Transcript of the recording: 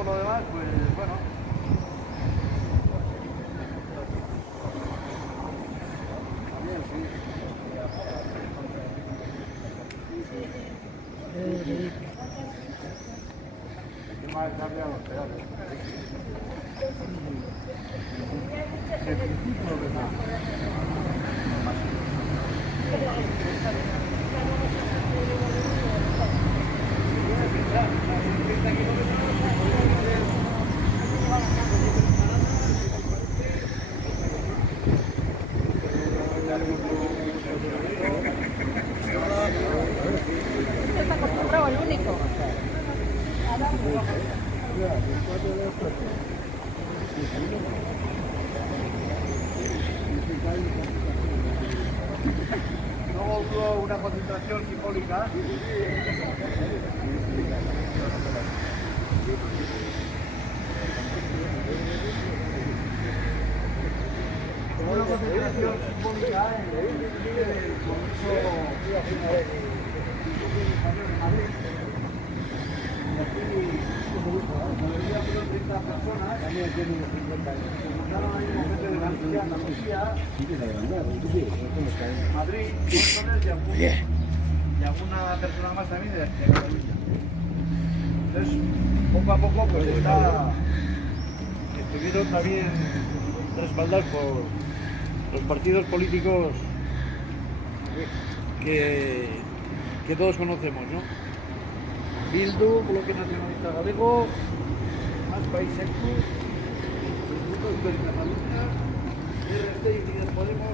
por lo demás, pues bueno. También sí. ¿Qué más cambia los pedales? El principio de nada. Está acostumbrado al único. Luego hubo una concentración simbólica. Hubo una concentración simbólica en el Congreso Español de Madrid. Y aquí la mayoría fueron 30 personas. Montaron ahí un momento de Andalucía, Madrid, Móstoles y alguna persona más también de Cataluña. Entonces, poco a poco, pues estuvieron también respaldados por los partidos políticos que todos conocemos, ¿no? Bildu, Bloque Nacionalista Galego, Más País Ecus, Instituto de Cataluña, RC y Unidas Podemos.